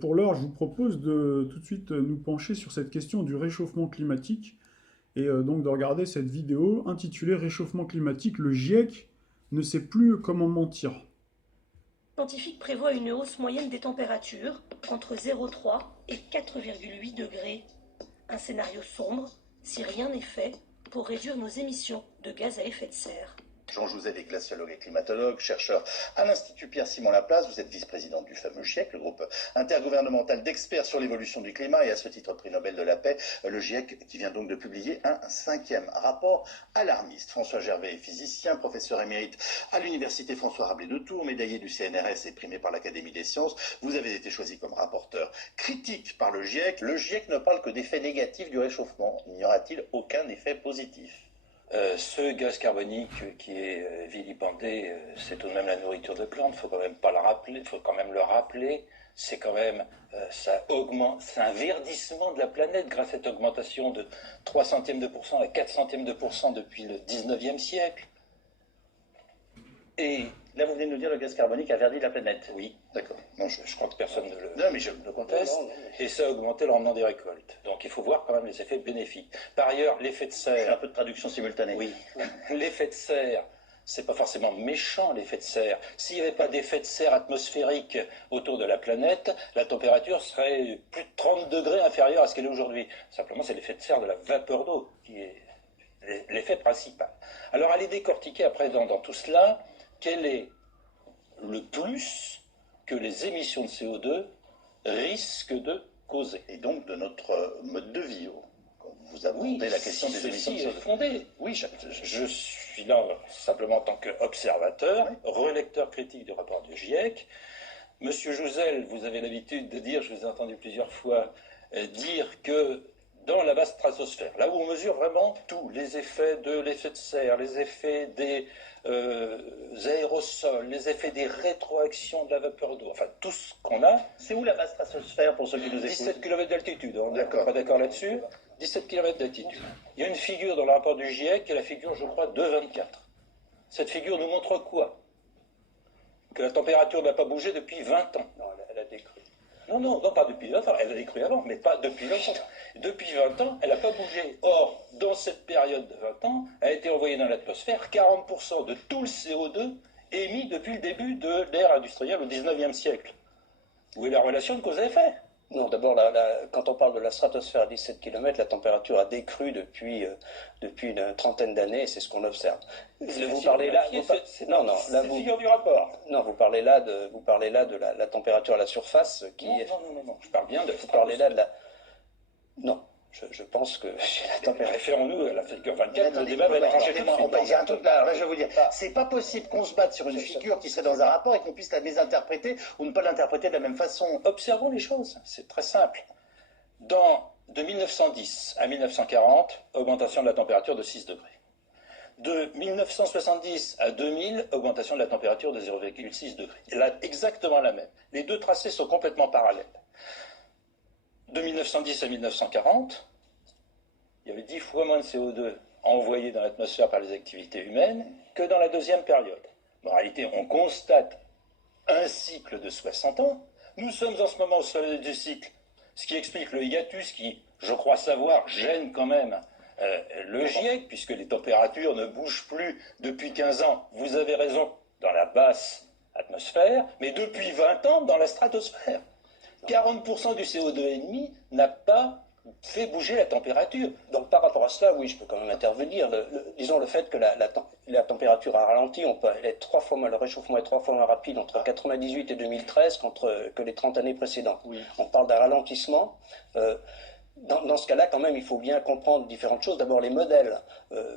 Pour l'heure, je vous propose de tout de suite nous pencher sur cette question du réchauffement climatique et donc de regarder cette vidéo intitulée Réchauffement climatique, le GIEC ne sait plus comment mentir. Les scientifiques prévoient une hausse moyenne des températures entre 0,3 et 4,8 degrés. Un scénario sombre si rien n'est fait pour réduire nos émissions de gaz à effet de serre. Jean Jouzel est glaciologue et climatologue, chercheur à l'Institut Pierre-Simon Laplace. Vous êtes vice-président du fameux GIEC, le groupe intergouvernemental d'experts sur l'évolution du climat et à ce titre prix Nobel de la paix, le GIEC qui vient donc de publier un 5e rapport alarmiste. François Gervais est physicien, professeur émérite à l'université François Rabelais de Tours, médaillé du CNRS et primé par l'Académie des sciences. Vous avez été choisi comme rapporteur critique par le GIEC. Le GIEC ne parle que d'effets négatifs du réchauffement. N'y aura-t-il aucun effet positif ? Ce gaz carbonique qui est vilipendé, c'est tout de même la nourriture de plantes. Faut quand même pas le rappeler. Faut quand même le rappeler. C'est quand même ça augmente, c'est un verdissement de la planète grâce à cette augmentation de 3 centièmes de pourcent à 4 centièmes de pourcent depuis le 19e siècle. Et là, vous venez de nous dire que le gaz carbonique a verdi la planète. Oui. D'accord. Non, je crois que personne ne le, Non, mais je le conteste. Non. Et ça a augmenté le rendement des récoltes. Donc il faut voir quand même les effets bénéfiques. Par ailleurs, l'effet de Je fais un serre. peu de traduction simultanée. Oui. L'effet de serre, c'est pas forcément méchant, l'effet de serre. S'il n'y avait pas d'effet de serre atmosphérique autour de la planète, la température serait plus de 30 degrés inférieure à ce qu'elle est aujourd'hui. Simplement, c'est l'effet de serre de la vapeur d'eau qui est l'effet principal. Alors, allez décortiquer après dans tout cela, quel est le plus que les émissions de CO2 risquent de causer. Et donc de notre mode de vie. Quand vous abordez la question des émissions de est CO2. fondée. Oui, je suis là simplement en tant qu'observateur, relecteur critique du rapport du GIEC. Monsieur Jouzel, vous avez l'habitude de dire, je vous ai entendu plusieurs fois dire que dans la vaste stratosphère, là où on mesure vraiment tout, les effets de l'effet de serre, les effets des aérosols, les effets des rétroactions de la vapeur d'eau, enfin tout ce qu'on a. C'est où la vaste stratosphère pour ceux qui nous écoutent? 17 km d'altitude, on n'est D'accord. pas d'accord là-dessus. 17 km d'altitude. Il y a une figure dans le rapport du GIEC qui est la figure, je crois, 2,24. Cette figure nous montre quoi? Que la température n'a pas bougé depuis 20 ans. Non, elle a décru. Non, pas depuis 20 ans. Elle a décru avant, mais pas depuis 20 ans. Depuis 20 ans, elle n'a pas bougé. Or, dans cette période de 20 ans, a été envoyé dans l'atmosphère 40% de tout le CO2 émis depuis le début de l'ère industrielle au 19e siècle. Où est la relation de cause à effet? Non, d'abord, quand on parle de la stratosphère à 17 km, la température a décru depuis une trentaine d'années, et c'est ce qu'on observe. Vous parlez là, c'est figure du rapport. non, vous parlez là de la température à la surface qui est. Non, je parle bien de. Vous parlez là de la. Non, je pense que la température. Référons-nous à la figure 24, le débat va être arrangé tout de suite. Il y a un truc là, je vais vous dire, c'est pas possible qu'on se batte sur une figure qui serait dans un rapport et qu'on puisse la mésinterpréter ou ne pas l'interpréter de la même façon. Observons les choses, c'est très simple. De 1910 à 1940, augmentation de la température de 6 degrés. De 1970 à 2000, augmentation de la température de 0,6 degrés. Là, exactement la même. Les deux tracés sont complètement parallèles. De 1910 à 1940, il y avait 10 fois moins de CO2 envoyé dans l'atmosphère par les activités humaines que dans la deuxième période. En réalité, on constate un cycle de 60 ans. Nous sommes en ce moment au sommet du cycle, ce qui explique le hiatus qui, je crois savoir, gêne quand même le GIEC, puisque les températures ne bougent plus depuis 15 ans. Vous avez raison, dans la basse atmosphère, mais depuis 20 ans dans la stratosphère. 40% du CO2 ennemi n'a pas fait bouger la température. Donc par rapport à cela, oui, je peux quand même intervenir. Disons le fait que la température a ralenti, le réchauffement est 3 fois moins rapide entre 1998 et 2013 que les 30 années précédentes. Oui. On parle d'un ralentissement. Dans ce cas-là, quand même, il faut bien comprendre différentes choses. D'abord, les modèles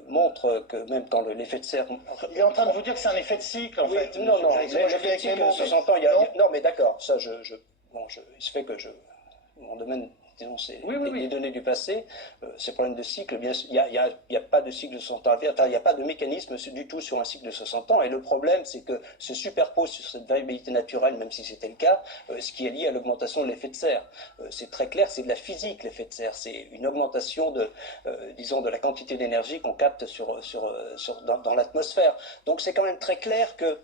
montrent que même quand l'effet de serre... Il est en train de vous dire que c'est un effet de cycle, en Oui, fait. non, Moi, je l'effet fais de cycle, avec mes mots, se mais- s'entend, Non. non, mais d'accord, ça, il se fait que mon domaine, disons, c'est Oui. les données du passé, ces problèmes de cycle, bien sûr, il y a pas de cycle de 60 ans, il n'y a pas de mécanisme du tout sur un cycle de 60 ans, et le problème, c'est que se superpose sur cette variabilité naturelle, même si c'était le cas, ce qui est lié à l'augmentation de l'effet de serre. C'est très clair, c'est de la physique, l'effet de serre, c'est une augmentation disons, de la quantité d'énergie qu'on capte dans l'atmosphère. Donc c'est quand même très clair que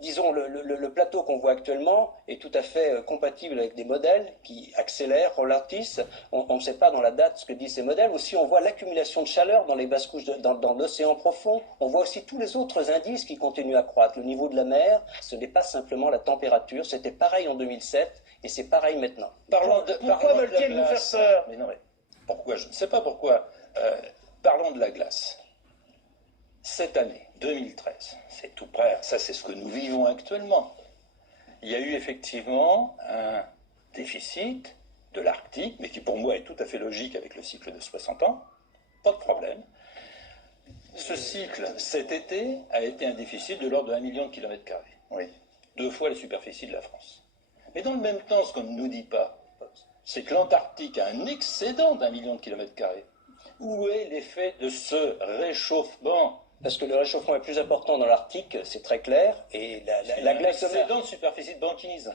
disons, le plateau qu'on voit actuellement est tout à fait compatible avec des modèles qui accélèrent, ralentissent. On ne sait pas dans la date ce que disent ces modèles. Aussi, on voit l'accumulation de chaleur dans les basses couches, dans l'océan profond. On voit aussi tous les autres indices qui continuent à croître. Le niveau de la mer, ce n'est pas simplement la température. C'était pareil en 2007 et c'est pareil maintenant. Pourquoi veulent-ils nous faire peur? Mais non, mais pourquoi? Je ne sais pas pourquoi. Parlons de la glace. Cette année, 2013, c'est tout près, ça c'est ce que nous vivons actuellement. Il y a eu effectivement un déficit de l'Arctique, mais qui pour moi est tout à fait logique avec le cycle de 60 ans, pas de problème. Ce cycle, cet été, a été un déficit de l'ordre de 1 million de kilomètres carrés. Oui. 2 fois la superficie de la France. Mais dans le même temps, ce qu'on ne nous dit pas, c'est que l'Antarctique a un excédent d'1 million de kilomètres carrés. Où est l'effet de ce réchauffement? Parce que le réchauffement est plus important dans l'Arctique, c'est très clair, et la glace de mer... excédent de superficie de banquise.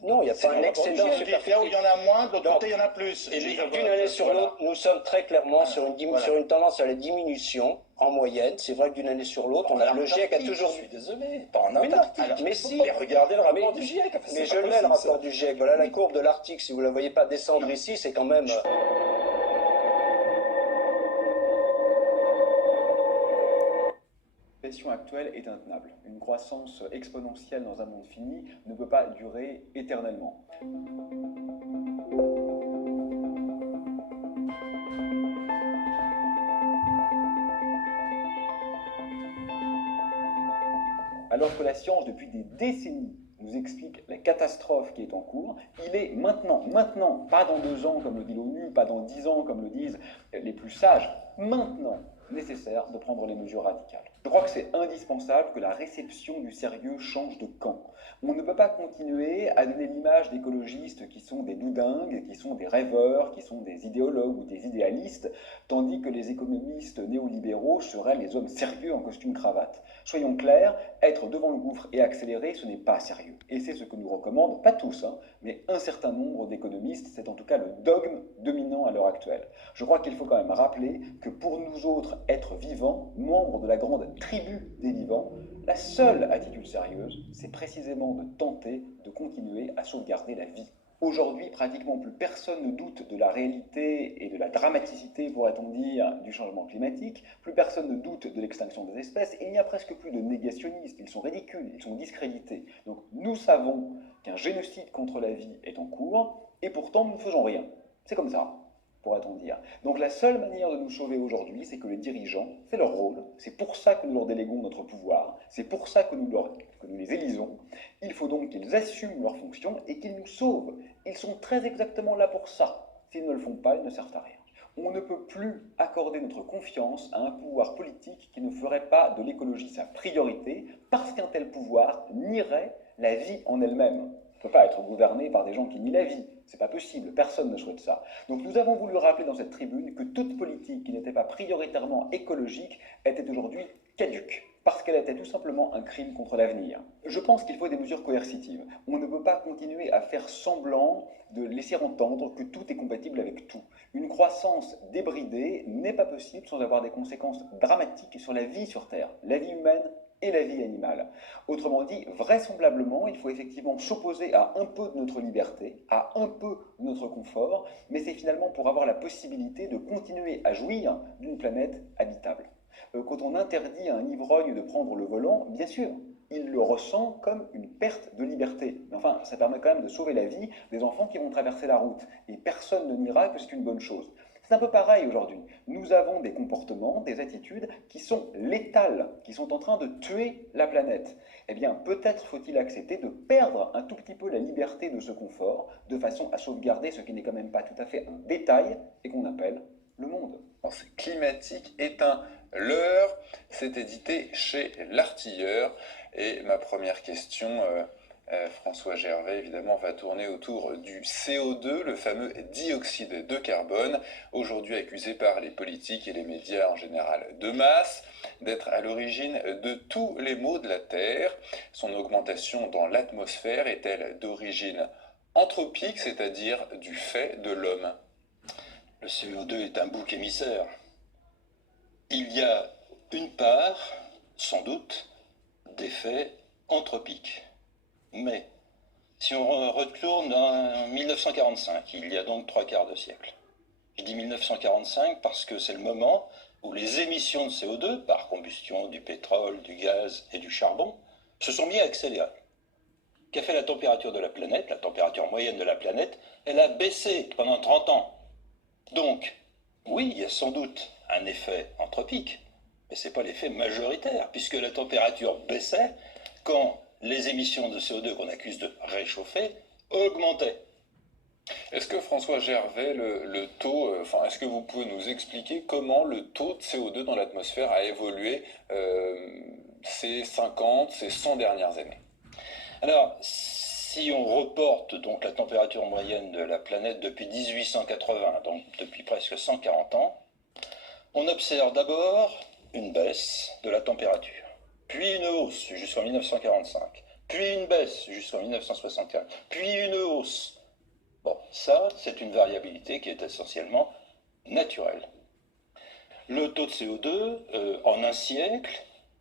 Non, il n'y a pas un excédent de Il superficie. y où il y en a moins, de l'autre côté il y en a plus. Et d'une année sur l'autre, nous sommes très clairement sur une tendance à la diminution en moyenne. C'est vrai que d'une année sur l'autre, le GIEC a toujours... Je suis désolé, pas en Mais non, Antarctique. mais si. Mais regardez le rapport du GIEC. Enfin, Mais c'est je pas l'ai, le possible, rapport ça. du GIEC. Voilà la courbe de l'Arctique. Si vous ne la voyez pas descendre ici, c'est quand même... La situation actuelle est intenable. Une croissance exponentielle dans un monde fini ne peut pas durer éternellement. Alors que la science, depuis des décennies, nous explique la catastrophe qui est en cours, il est maintenant, pas dans 2 ans comme le dit l'ONU, pas dans 10 ans comme le disent les plus sages, maintenant nécessaire de prendre les mesures radicales. Je crois que c'est indispensable que la réception du sérieux change de camp. On ne peut pas continuer à donner l'image d'écologistes qui sont des doudingues, qui sont des rêveurs, qui sont des idéologues ou des idéalistes, tandis que les économistes néolibéraux seraient les hommes sérieux en costume-cravate. Soyons clairs, être devant le gouffre et accélérer, ce n'est pas sérieux. Et c'est ce que nous recommandent, pas tous, mais un certain nombre d'économistes, c'est en tout cas le dogme dominant à l'heure actuelle. Je crois qu'il faut quand même rappeler que pour nous autres, êtres vivants, membres de la grande tribu des vivants, la seule attitude sérieuse, c'est précisément de tenter de continuer à sauvegarder la vie. Aujourd'hui, pratiquement plus personne ne doute de la réalité et de la dramaticité, pourrait-on dire, du changement climatique. Plus personne ne doute de l'extinction des espèces. Et il n'y a presque plus de négationnistes. Ils sont ridicules, ils sont discrédités. Donc nous savons qu'un génocide contre la vie est en cours, et pourtant nous ne faisons rien. C'est comme ça, pourrait-on dire. Donc la seule manière de nous sauver aujourd'hui, c'est que les dirigeants, c'est leur rôle, c'est pour ça que nous leur déléguons notre pouvoir, c'est pour ça que nous les élisons. Il faut donc qu'ils assument leurs fonctions et qu'ils nous sauvent. Ils sont très exactement là pour ça. S'ils ne le font pas, ils ne servent à rien. On ne peut plus accorder notre confiance à un pouvoir politique qui ne ferait pas de l'écologie sa priorité, parce qu'un tel pouvoir nierait la vie en elle-même. On ne peut pas être gouverné par des gens qui nient la vie. C'est pas possible, personne ne souhaite ça. Donc nous avons voulu rappeler dans cette tribune que toute politique qui n'était pas prioritairement écologique était aujourd'hui caduque, parce qu'elle était tout simplement un crime contre l'avenir. Je pense qu'il faut des mesures coercitives. On ne peut pas continuer à faire semblant de laisser entendre que tout est compatible avec tout. Une croissance débridée n'est pas possible sans avoir des conséquences dramatiques sur la vie sur Terre, la vie humaine et la vie animale. Autrement dit, vraisemblablement, il faut effectivement s'opposer à un peu de notre liberté, à un peu de notre confort, mais c'est finalement pour avoir la possibilité de continuer à jouir d'une planète habitable. Quand on interdit à un ivrogne de prendre le volant, bien sûr, il le ressent comme une perte de liberté. Mais enfin, ça permet quand même de sauver la vie des enfants qui vont traverser la route. Et personne ne niera que c'est une bonne chose. C'est un peu pareil aujourd'hui. Nous avons des comportements, des attitudes qui sont létales, qui sont en train de tuer la planète. Eh bien, peut-être faut-il accepter de perdre un tout petit peu la liberté de ce confort, de façon à sauvegarder ce qui n'est quand même pas tout à fait un détail, et qu'on appelle le monde. Climatique éteint l'heure, c'est édité chez L'Artilleur. Et ma première question, François Gervais, évidemment, va tourner autour du CO2, le fameux dioxyde de carbone, aujourd'hui accusé par les politiques et les médias en général de masse d'être à l'origine de tous les maux de la Terre. Son augmentation dans l'atmosphère est-elle d'origine anthropique, c'est-à-dire du fait de l'homme? Le CO2 est un bouc émissaire. Il y a une part, sans doute, d'effet anthropique. Mais si on retourne en 1945, il y a donc 3/4 de siècle. Je dis 1945 parce que c'est le moment où les émissions de CO2, par combustion du pétrole, du gaz et du charbon, se sont mis à accélérer. Qu'a fait la température de la planète, la température moyenne de la planète, elle a baissé pendant 30 ans. Donc, oui, il y a sans doute un effet anthropique, mais ce n'est pas l'effet majoritaire, puisque la température baissait quand les émissions de CO2 qu'on accuse de réchauffer augmentaient. Est-ce que François Gervais, le taux, est-ce que vous pouvez nous expliquer comment le taux de CO2 dans l'atmosphère a évolué ces 50, ces 100 dernières années? Alors, si on reporte donc la température moyenne de la planète depuis 1880, donc depuis presque 140 ans, on observe d'abord une baisse de la température, puis une hausse jusqu'en 1945, puis une baisse jusqu'en 1975, puis une hausse. Bon, ça, c'est une variabilité qui est essentiellement naturelle. Le taux de CO2, en un siècle,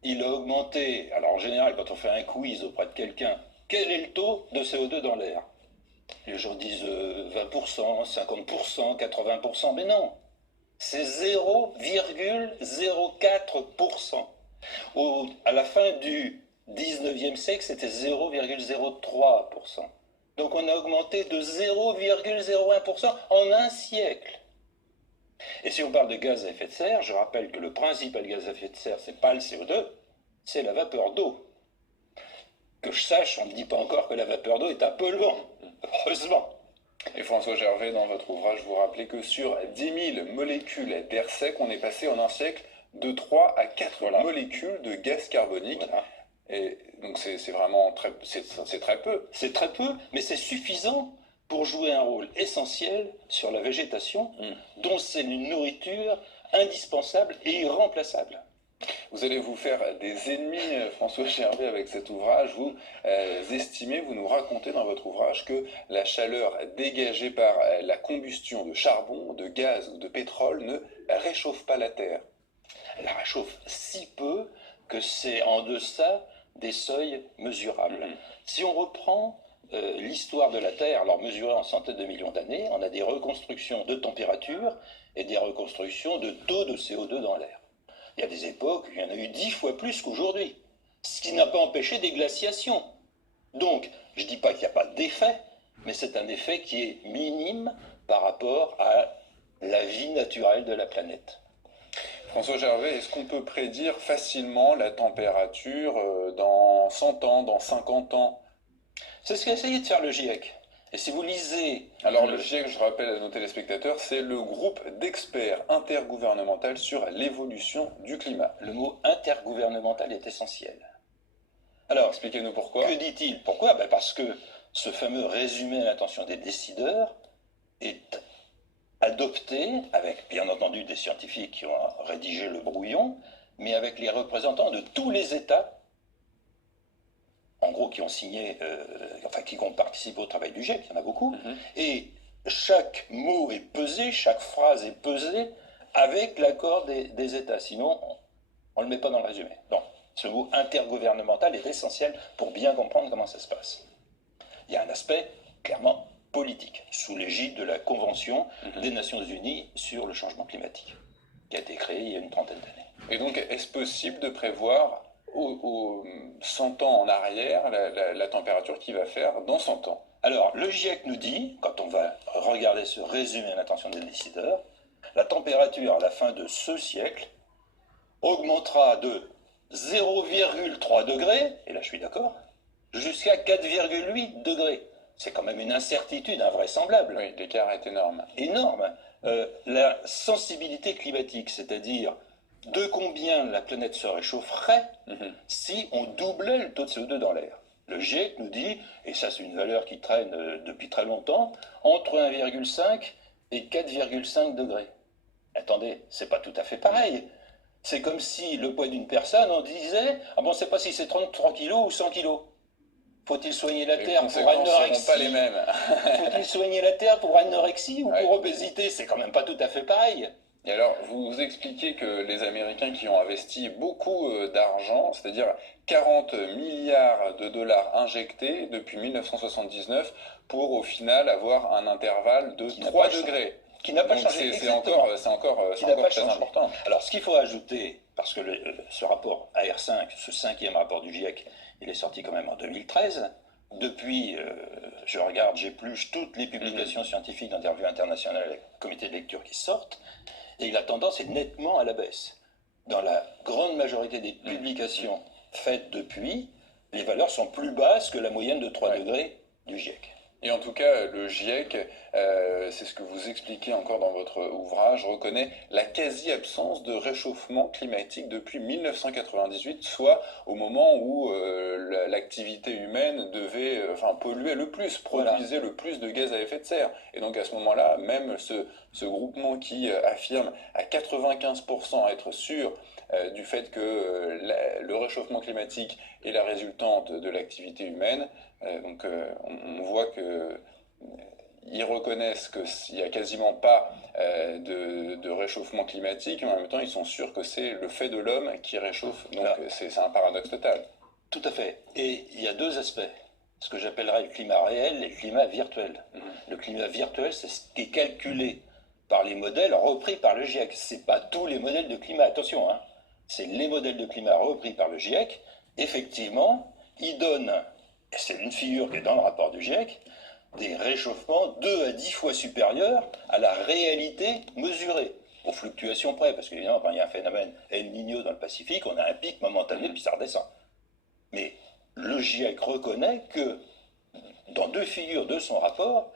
il a augmenté. Alors, en général, quand on fait un quiz auprès de quelqu'un, quel est le taux de CO2 dans l'air? Les gens disent 20%, 50%, 80%, mais non, c'est 0,04%. À la fin du 19e siècle, c'était 0,03%. Donc on a augmenté de 0,01% en un siècle. Et si on parle de gaz à effet de serre, je rappelle que le principal gaz à effet de serre, c'est pas le CO2, c'est la vapeur d'eau. Que je sache, on ne dit pas encore que la vapeur d'eau est un polluant, heureusement. Et François Gervais, dans votre ouvrage, vous rappelez que sur 10 000 molécules d'air sec, on est passé en un siècle de 3 à 4 molécules de gaz carbonique. Voilà. Et donc c'est vraiment très peu. C'est très peu, mais c'est suffisant pour jouer un rôle essentiel sur la végétation, dont c'est une nourriture indispensable et irremplaçable. Vous allez vous faire des ennemis, François Gervais, avec cet ouvrage. Vous estimez, vous nous racontez dans votre ouvrage que la chaleur dégagée par la combustion de charbon, de gaz ou de pétrole ne réchauffe pas la Terre. Elle la réchauffe si peu que c'est en deçà des seuils mesurables. Si on reprend l'histoire de la Terre, alors mesurée en centaines de millions d'années, on a des reconstructions de température et des reconstructions de taux de CO2 dans l'air. Il y a des époques où il y en a eu 10 fois plus qu'aujourd'hui, ce qui n'a pas empêché des glaciations. Donc, je ne dis pas qu'il n'y a pas d'effet, mais c'est un effet qui est minime par rapport à la vie naturelle de la planète. François Gervais, est-ce qu'on peut prédire facilement la température dans 100 ans, dans 50 ans? C'est ce qu'a essayé de faire le GIEC. Et si vous lisez... Alors le GIEC, je rappelle à nos téléspectateurs, c'est le groupe d'experts intergouvernemental sur l'évolution du climat. Le mot intergouvernemental est essentiel. Alors, expliquez-nous pourquoi. Que dit-il? Pourquoi? Parce que ce fameux résumé à l'attention des décideurs est adopté avec, bien entendu, des scientifiques qui ont rédigé le brouillon, mais avec les représentants de tous les États, en gros, qui ont signé, qui ont participé au travail du GIEC, il y en a beaucoup, et chaque mot est pesé, chaque phrase est pesée avec l'accord des États, sinon on ne le met pas dans le résumé. Donc, ce mot intergouvernemental est essentiel pour bien comprendre comment ça se passe. Il y a un aspect clairement politique, sous l'égide de la Convention des Nations Unies sur le changement climatique, qui a été créée il y a une trentaine d'années. Et donc, est-ce possible de prévoir 100 ans en arrière la température qu'il va faire dans 100 ans? Alors, le GIEC nous dit, quand on va regarder ce résumé à l'attention des décideurs, la température à la fin de ce siècle augmentera de 0,3 degrés, et là je suis d'accord, jusqu'à 4,8 degrés. C'est quand même une incertitude invraisemblable. Oui, l'écart est énorme. Énorme. La sensibilité climatique, c'est-à-dire de combien la planète se réchaufferait si on doublait le taux de CO2 dans l'air. Le GIEC nous dit, et ça c'est une valeur qui traîne depuis très longtemps, entre 1,5 et 4,5 degrés. Attendez, c'est pas tout à fait pareil. C'est comme si le poids d'une personne, on disait, ah bon, on ne sait pas si c'est 33 kilos ou 100 kilos. Faut-il soigner la Terre pour anorexie? Pas les mêmes. Faut-il soigner la Terre pour anorexie ou pour obésité? C'est quand même pas tout à fait pareil. Et alors, vous expliquez que les Américains qui ont investi beaucoup d'argent, c'est-à-dire 40 milliards de dollars injectés depuis 1979 pour au final avoir un intervalle de 3 degrés. Qui n'a pas Donc changé. c'est encore très important. Alors, ce qu'il faut ajouter, parce que ce rapport AR5, ce 5e rapport du GIEC, il est sorti quand même en 2013. Depuis, j'épluche toutes les publications scientifiques dans des revues internationales avec comité de lecture qui sortent, et la tendance est nettement à la baisse. Dans la grande majorité des publications faites depuis, les valeurs sont plus basses que la moyenne de 3 degrés du GIEC. Et en tout cas, le GIEC, c'est ce que vous expliquez encore dans votre ouvrage, reconnaît la quasi-absence de réchauffement climatique depuis 1998, soit au moment où l'activité humaine polluait le plus, produisait le plus de gaz à effet de serre. Et donc à ce moment-là, même ce groupement qui affirme à 95% être sûr du fait que le réchauffement climatique est la résultante de l'activité humaine. On voit qu'ils reconnaissent qu'il n'y a quasiment pas de réchauffement climatique, mais en même temps ils sont sûrs que c'est le fait de l'homme qui réchauffe. Donc c'est un paradoxe total. Tout à fait. Et il y a deux aspects. Ce que j'appellerais le climat réel et le climat virtuel. Le climat virtuel, c'est ce qui est calculé par les modèles repris par le GIEC. Ce n'est pas tous les modèles de climat, attention, hein. C'est les modèles de climat repris par le GIEC. Effectivement, ils donnent, et c'est une figure qui est dans le rapport du GIEC, des réchauffements 2 à 10 fois supérieurs à la réalité mesurée, aux fluctuations près, parce qu'évidemment, quand il y a un phénomène El Niño dans le Pacifique, on a un pic momentané, puis ça redescend. Mais le GIEC reconnaît que, dans 2 figures de son rapport,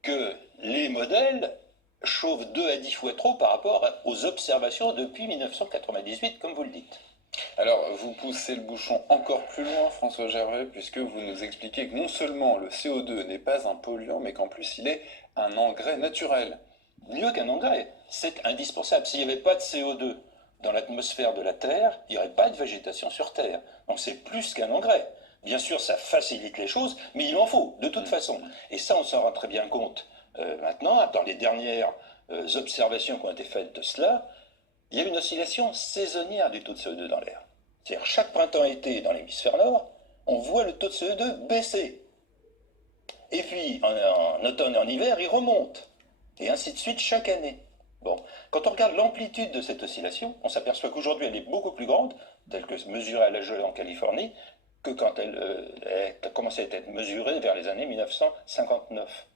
que les modèles chauffent 2 à 10 fois trop par rapport aux observations depuis 1998, comme vous le dites. Alors, vous poussez le bouchon encore plus loin, François Gervais, puisque vous nous expliquez que non seulement le CO2 n'est pas un polluant, mais qu'en plus il est un engrais naturel. Mieux qu'un engrais, c'est indispensable. S'il n'y avait pas de CO2 dans l'atmosphère de la Terre, il n'y aurait pas de végétation sur Terre. Donc c'est plus qu'un engrais. Bien sûr, ça facilite les choses, mais il en faut, de toute façon. Et ça, on s'en rend très bien compte maintenant, dans les dernières observations qui ont été faites de cela. Il y a une oscillation saisonnière du taux de CO2 dans l'air. C'est-à-dire chaque printemps-été dans l'hémisphère nord, on voit le taux de CO2 baisser. Et puis en automne et en hiver, il remonte. Et ainsi de suite chaque année. Bon, quand on regarde l'amplitude de cette oscillation, on s'aperçoit qu'aujourd'hui elle est beaucoup plus grande, telle que mesurée à la gelée en Californie, que quand elle a commencé à être mesurée vers les années 1959.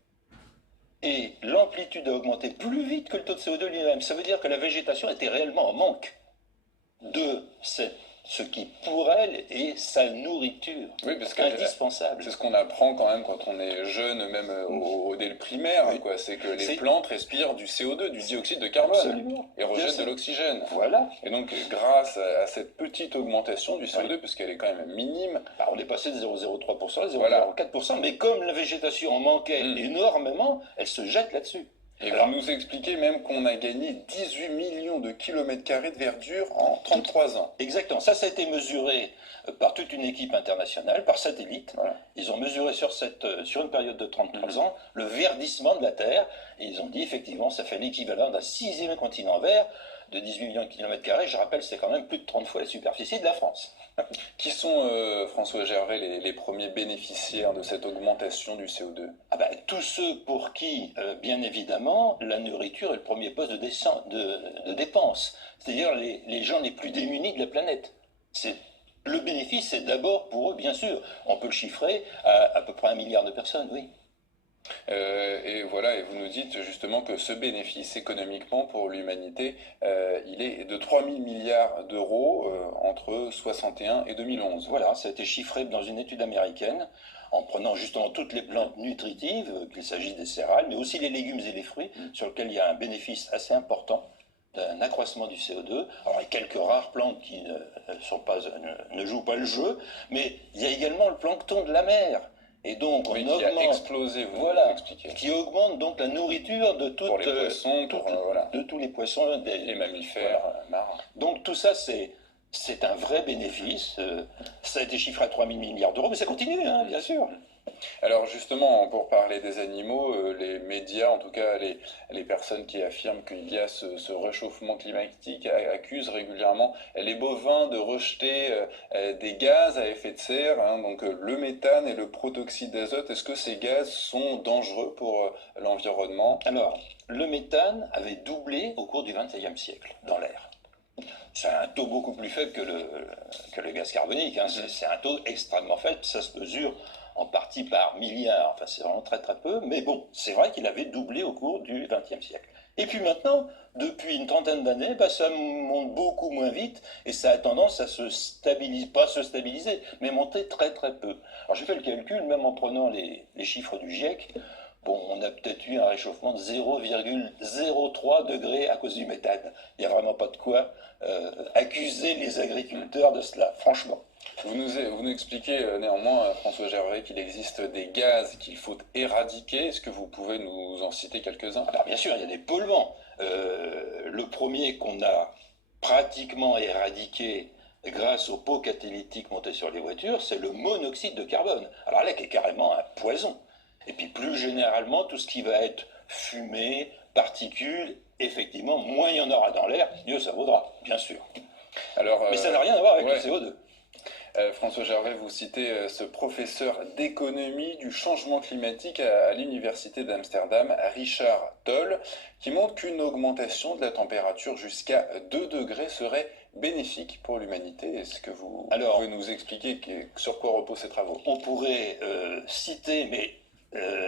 Et l'amplitude a augmenté plus vite que le taux de CO2 lui-même. Ça veut dire que la végétation était réellement en manque de ce qui, pour elle, est sa nourriture. Oui, parce que indispensable. C'est ce qu'on apprend quand même quand on est jeune, même dès le primaire, oui. C'est que les plantes respirent du CO2, du dioxyde de carbone. Absolument. Et rejettent de l'oxygène. Voilà. Et donc, grâce à cette petite augmentation du CO2, parce qu'elle est quand même minime... Alors, on est passé de 0,03% à 0,04%, mais comme la végétation en manquait énormément, elle se jette là-dessus. Et alors, vous nous expliquez même qu'on a gagné 18 millions de kilomètres carrés de verdure en 33 ans. Exactement. Ça a été mesuré par toute une équipe internationale, par satellite. Voilà. Ils ont mesuré sur une période de 33 ans le verdissement de la Terre. Et ils ont dit, effectivement, ça fait l'équivalent d'un 6e continent vert de 18 millions de kilomètres carrés. Je rappelle, c'est quand même plus de 30 fois la superficie de la France. Qui sont, François Gervais, les premiers bénéficiaires de cette augmentation du CO2 ? Tous ceux pour qui, bien évidemment, la nourriture est le premier poste de dépense. C'est-à-dire les gens les plus démunis de la planète. Le bénéfice, c'est d'abord pour eux, bien sûr. On peut le chiffrer à peu près 1 milliard de personnes, oui. Et voilà, et vous nous dites justement que ce bénéfice économiquement pour l'humanité, il est de 3 000 milliards d'euros entre 61 et 2011. Voilà, ça a été chiffré dans une étude américaine, en prenant justement toutes les plantes nutritives, qu'il s'agisse des céréales, mais aussi les légumes et les fruits, sur lesquels il y a un bénéfice assez important d'un accroissement du CO2. Alors il y a quelques rares plantes qui ne jouent pas le jeu, mais il y a également le plancton de la mer. Et donc, on augmente, qui a explosé, qui augmente donc la nourriture de pour les poissons, de tous les poissons, les mammifères, marins. Donc tout ça, c'est un vrai bénéfice. Ça a été chiffré à 3 000 milliards d'euros, mais ça continue, hein, bien sûr. Alors justement, pour parler des animaux, les médias, en tout cas les personnes qui affirment qu'il y a ce réchauffement climatique, accusent régulièrement les bovins de rejeter des gaz à effet de serre, hein, donc le méthane et le protoxyde d'azote. Est-ce que ces gaz sont dangereux pour l'environnement? Alors, le méthane avait doublé au cours du XXe siècle dans l'air. C'est un taux beaucoup plus faible que le gaz carbonique, hein. C'est un taux extrêmement faible, ça se mesure en partie par milliard, enfin c'est vraiment très très peu, mais bon, c'est vrai qu'il avait doublé au cours du XXe siècle. Et puis maintenant, depuis une trentaine d'années, ça monte beaucoup moins vite et ça a tendance à pas se stabiliser, mais monter très très peu. Alors j'ai fait le calcul, même en prenant les chiffres du GIEC, bon, on a peut-être eu un réchauffement de 0,03 degrés à cause du méthane. Il n'y a vraiment pas de quoi accuser les agriculteurs de cela, franchement. Vous nous expliquez néanmoins, François Gervais, qu'il existe des gaz qu'il faut éradiquer. Est-ce que vous pouvez nous en citer quelques-uns? Alors bien sûr, il y a des polluants. Le premier qu'on a pratiquement éradiqué grâce aux pots catalytiques montés sur les voitures, c'est le monoxyde de carbone. Alors là, qui est carrément un poison. Et puis plus généralement, tout ce qui va être fumée, particules, effectivement, moins il y en aura dans l'air, mieux ça vaudra, bien sûr. Alors, mais ça n'a rien à voir avec ouais. le CO2. François Gervais, vous citez ce professeur d'économie du changement climatique à l'université d'Amsterdam, Richard Tol, qui montre qu'une augmentation de la température jusqu'à 2 degrés serait bénéfique pour l'humanité. Est-ce que vous pouvez nous expliquer sur quoi reposent ces travaux? On pourrait citer, mais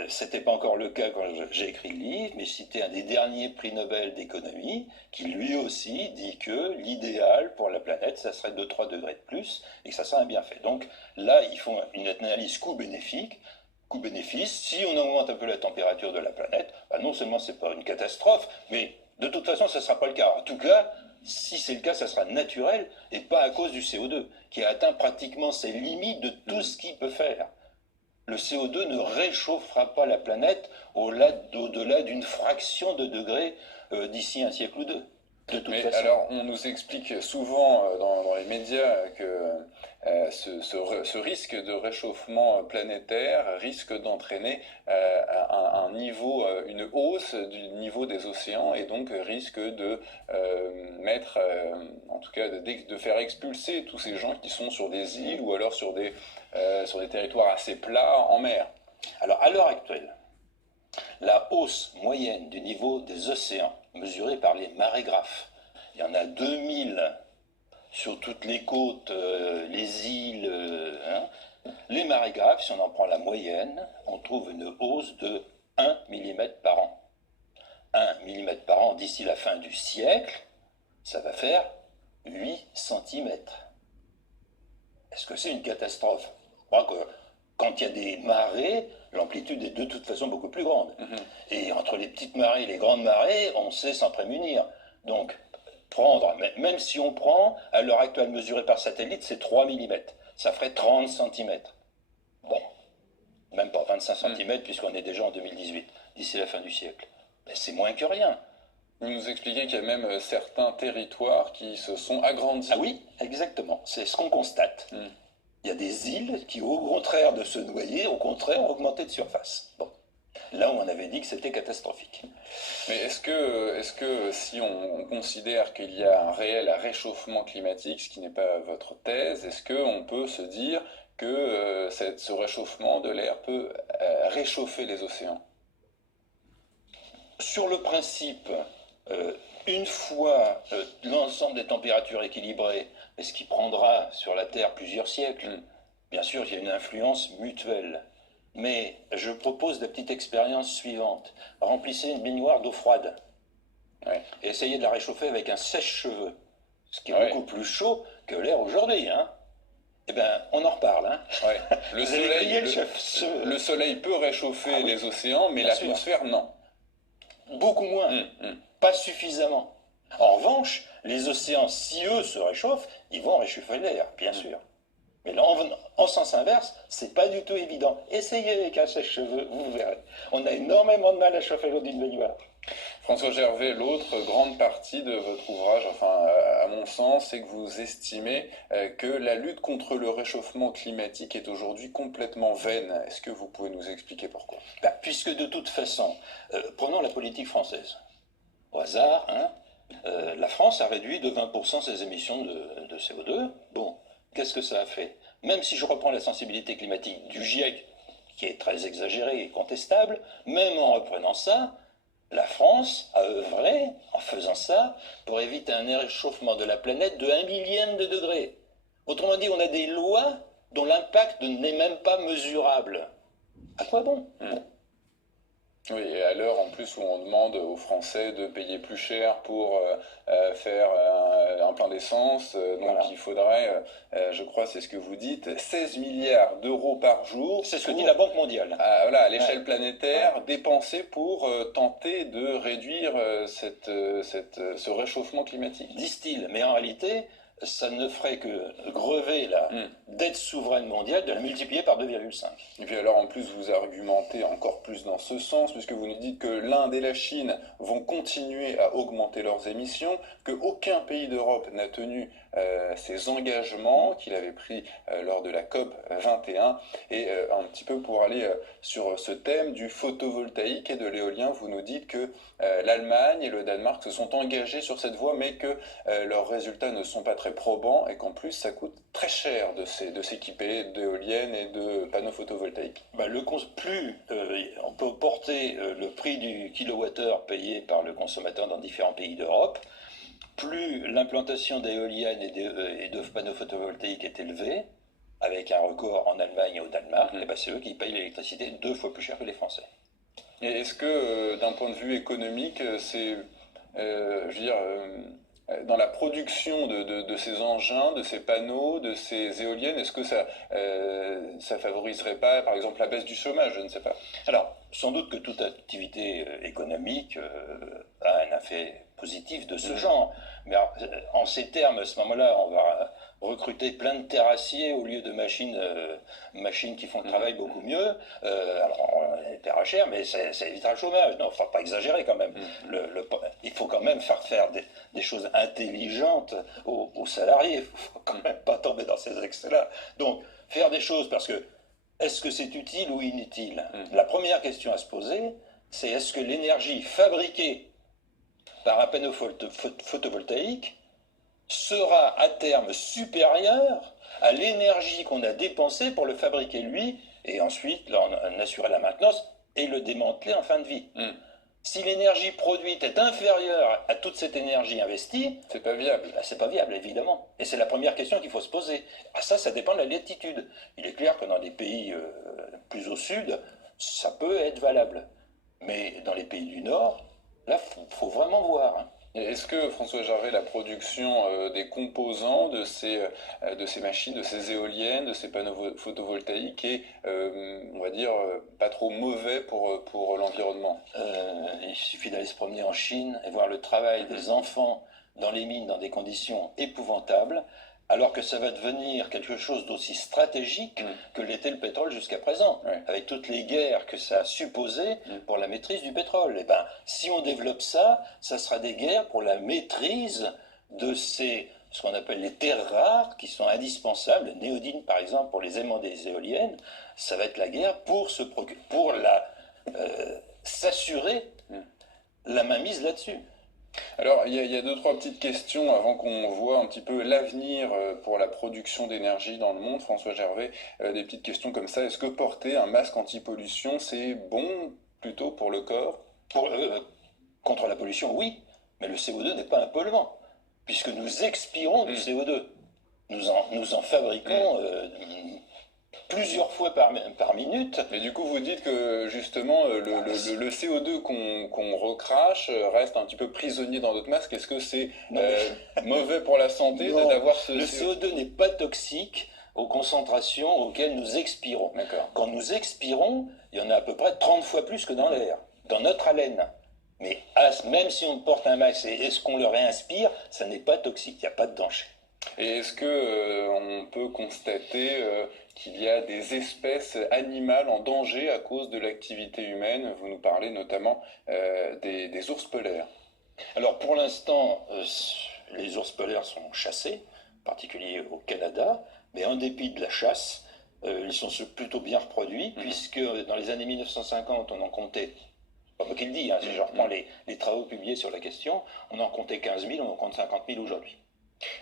c'était pas encore le cas quand j'ai écrit le livre, mais citer un des derniers prix Nobel d'économie qui lui aussi dit que l'idéal pour la planète, ça serait 2-3 degrés de plus et que ça serait un bienfait. Donc là, ils font une analyse coût-bénéfice. Si on augmente un peu la température de la planète, non seulement c'est pas une catastrophe, mais de toute façon, ça sera pas le cas. En tout cas, si c'est le cas, ça sera naturel et pas à cause du CO2 qui a atteint pratiquement ses limites de tout ce qu'il peut faire. Le CO2 ne réchauffera pas la planète au-delà d'une fraction de degré d'ici un siècle ou deux. Mais alors, on nous explique souvent dans les médias que ce risque de réchauffement planétaire risque d'entraîner une hausse du niveau des océans et donc risque de en tout cas de faire expulser tous ces gens qui sont sur des îles ou alors sur des territoires assez plats en mer. Alors, à l'heure actuelle, la hausse moyenne du niveau des océans, mesurée par les marégraphes, il y en a 2000 sur toutes les côtes, les îles. Les marégraphes, si on en prend la moyenne, on trouve une hausse de 1 mm par an. 1 mm par an d'ici la fin du siècle, ça va faire 8 cm. Est-ce que c'est une catastrophe? Je crois que quand il y a des marées, l'amplitude est de toute façon beaucoup plus grande. Et entre les petites marées et les grandes marées, on sait s'en prémunir. Donc, même si on prend, à l'heure actuelle mesurée par satellite, c'est 3 mm. Ça ferait 30 cm. Bon, même pas 25 cm puisqu'on est déjà en 2018, d'ici la fin du siècle. Mais c'est moins que rien. Vous nous expliquez qu'il y a même certains territoires qui se sont agrandis. Ah oui, exactement. C'est ce qu'on constate. Il y a des îles qui, au contraire de se noyer, au contraire, ont augmenté de surface. Bon. Là où on avait dit que c'était catastrophique. Mais est-ce que si on considère qu'il y a un réel réchauffement climatique, ce qui n'est pas votre thèse, est-ce qu'on peut se dire que ce réchauffement de l'air peut réchauffer les océans? Sur le principe, une fois l'ensemble des températures équilibrées, et ce qui prendra sur la Terre plusieurs siècles, bien sûr, il y a une influence mutuelle. Mais je propose la petite expérience suivante. Remplissez une baignoire d'eau froide et essayez de la réchauffer avec un sèche-cheveux, ce qui est beaucoup plus chaud que l'air aujourd'hui. Eh bien, on en reparle. Le soleil peut réchauffer les océans, mais l'atmosphère, non. Beaucoup moins, pas suffisamment. En revanche, les océans, si eux se réchauffent, ils vont réchauffer l'air, bien sûr. Mais là, en sens inverse, c'est pas du tout évident. Essayez avec un sèche-cheveux, vous verrez. On a énormément de mal à chauffer l'eau d'une baignoire. François Gervais, l'autre grande partie de votre ouvrage, enfin à mon sens, c'est que vous estimez que la lutte contre le réchauffement climatique est aujourd'hui complètement vaine. Est-ce que vous pouvez nous expliquer pourquoi? Puisque de toute façon, prenons la politique française. Au hasard, la France a réduit de 20% ses émissions de CO2. Bon, qu'est-ce que ça a fait? Même si je reprends la sensibilité climatique du GIEC, qui est très exagérée et contestable, même en reprenant ça, la France a œuvré, en faisant ça, pour éviter un réchauffement de la planète de 1 millième de degré. Autrement dit, on a des lois dont l'impact n'est même pas mesurable. À quoi bon? Oui, et à l'heure en plus où on demande aux Français de payer plus cher pour faire un plein d'essence, donc Voilà. il faudrait, je crois c'est ce que vous dites, 16 milliards d'euros par jour. C'est ce que dit la Banque mondiale. Voilà, à l'échelle planétaire, dépensés pour tenter de réduire ce réchauffement climatique. Disent-ils, mais en réalité, ça ne ferait que grever la dette souveraine mondiale, de la multiplier par 2,5. Et puis alors en plus vous argumentez encore plus dans ce sens, puisque vous nous dites que l'Inde et la Chine vont continuer à augmenter leurs émissions, qu'aucun pays d'Europe n'a tenu ses engagements qu'il avait pris lors de la COP 21. Et un petit peu pour aller sur ce thème du photovoltaïque et de l'éolien, vous nous dites que l'Allemagne et le Danemark se sont engagés sur cette voie, mais que leurs résultats ne sont pas très probants et qu'en plus ça coûte très cher de s'équiper d'éoliennes et de panneaux photovoltaïques. Plus on peut porter le prix du kilowattheure payé par le consommateur dans différents pays d'Europe, plus l'implantation d'éoliennes et de panneaux photovoltaïques est élevée, avec un record en Allemagne et au Danemark, et c'est eux qui payent l'électricité 2 fois plus cher que les Français. Et est-ce que d'un point de vue économique, c'est, je veux dire, dans la production de ces engins, de ces panneaux, de ces éoliennes, est-ce que ça favoriserait pas, par exemple, la baisse du chômage? Je ne sais pas. Alors, sans doute que toute activité économique a un effet positif de ce genre. Mais alors, en ces termes, à ce moment-là, on va recruter plein de terrassiers au lieu de machines qui font le travail beaucoup mieux. Alors, on les paiera cher, mais ça évitera le chômage. Non, il ne faut pas exagérer quand même. Il faut quand même faire des choses intelligentes aux salariés. Il ne faut quand même pas tomber dans ces excès-là. Donc, faire des choses parce que est-ce que c'est utile ou inutile? La première question à se poser, c'est est-ce que l'énergie fabriquée par un panneau photovoltaïque sera à terme supérieure à l'énergie qu'on a dépensée pour le fabriquer lui, et ensuite en assurer la maintenance et le démanteler en fin de vie. Si l'énergie produite est inférieure à toute cette énergie investie, c'est pas viable. C'est pas viable, évidemment. Et c'est la première question qu'il faut se poser. Ça dépend de la latitude. Il est clair que dans des pays plus au sud, ça peut être valable. Mais dans les pays du Nord, là, faut vraiment voir. Et est-ce que, François Gervais, la production des composants de ces machines, de ces éoliennes, de ces panneaux photovoltaïques est, on va dire, pas trop mauvais pour l'environnement? Il suffit d'aller se promener en Chine et voir le travail des enfants dans les mines dans des conditions épouvantables, alors que ça va devenir quelque chose d'aussi stratégique que l'était le pétrole jusqu'à présent, avec toutes les guerres que ça a supposées pour la maîtrise du pétrole. Et ben, si on développe ça, ça sera des guerres pour la maîtrise de ce qu'on appelle les terres rares, qui sont indispensables, le néodyme par exemple pour les aimants des éoliennes. Ça va être la guerre pour s'assurer la mainmise là-dessus. Alors, il y a deux, trois petites questions avant qu'on voit un petit peu l'avenir pour la production d'énergie dans le monde. François Gervais, des petites questions comme ça. Est-ce que porter un masque anti-pollution, c'est bon plutôt pour le corps? Contre la pollution, oui, mais le CO2 n'est pas un polluant, puisque nous expirons du CO2. Nous en fabriquons plusieurs fois par minute. Et du coup, vous dites que justement, le CO2 qu'on recrache reste un petit peu prisonnier dans notre masque. Est-ce que c'est mauvais pour la santé d'avoir ce... Le CO2 n'est pas toxique aux concentrations auxquelles nous expirons. Quand nous expirons, il y en a à peu près 30 fois plus que dans l'air, dans notre haleine. Mais même si on porte un masque et est-ce qu'on le réinspire, ça n'est pas toxique, il n'y a pas de danger. Et est-ce que on peut constater qu'il y a des espèces animales en danger à cause de l'activité humaine? Vous nous parlez notamment des ours polaires. Alors pour l'instant, les ours polaires sont chassés, en particulier au Canada, mais en dépit de la chasse, ils sont plutôt bien reproduits, puisque dans les années 1950, on en comptait, pas moi qui le dis, hein, si je reprends les travaux publiés sur la question, on en comptait 15 000, on en compte 50 000 aujourd'hui.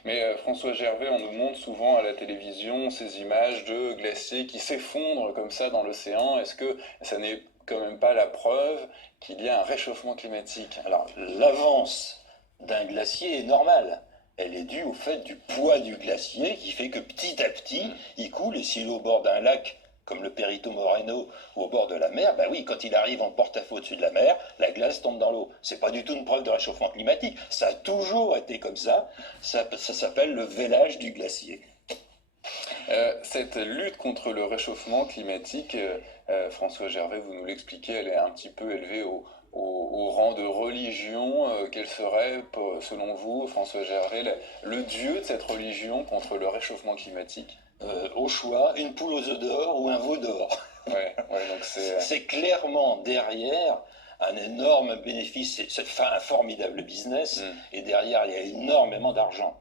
Mais François Gervais, on nous montre souvent à la télévision ces images de glaciers qui s'effondrent comme ça dans l'océan. Est-ce que ça n'est quand même pas la preuve qu'il y a un réchauffement climatique? Alors l'avance d'un glacier est normale. Elle est due au fait du poids du glacier qui fait que petit à petit, il coule. Et s'il est au bord d'un lac, comme le Perito Moreno, ou au bord de la mer, bah oui, quand il arrive en porte-à-faux au-dessus de la mer, la glace tombe dans l'eau. C'est pas du tout une preuve de réchauffement climatique. Ça a toujours été comme ça. Ça s'appelle le vélage du glacier. Cette lutte contre le réchauffement climatique, François Gervais, vous nous l'expliquez, elle est un petit peu élevée au rang de religion. Quel serait, selon vous, François Gervais, le dieu de cette religion contre le réchauffement climatique? Au choix, une poule aux œufs d'or ou un veau d'or. Ouais, donc c'est clairement derrière un énorme bénéfice, c'est un formidable business, et derrière il y a énormément d'argent.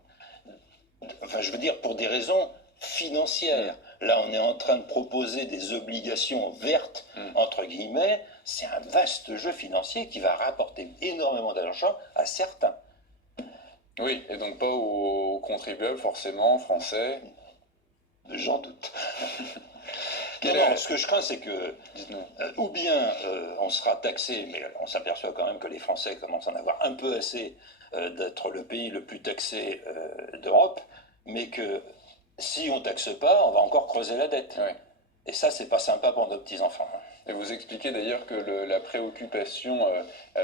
Enfin, je veux dire, pour des raisons financières. Là, on est en train de proposer des obligations vertes, entre guillemets. C'est un vaste jeu financier qui va rapporter énormément d'argent à certains. Oui, et donc pas aux contribuables forcément français. J'en doute. Non, ce que je crains, c'est que, ou bien on sera taxé, mais on s'aperçoit quand même que les Français commencent à en avoir un peu assez d'être le pays le plus taxé d'Europe, mais que si on taxe pas, on va encore creuser la dette. Ouais. Et ça, c'est pas sympa pour nos petits-enfants. Et vous expliquez d'ailleurs que la préoccupation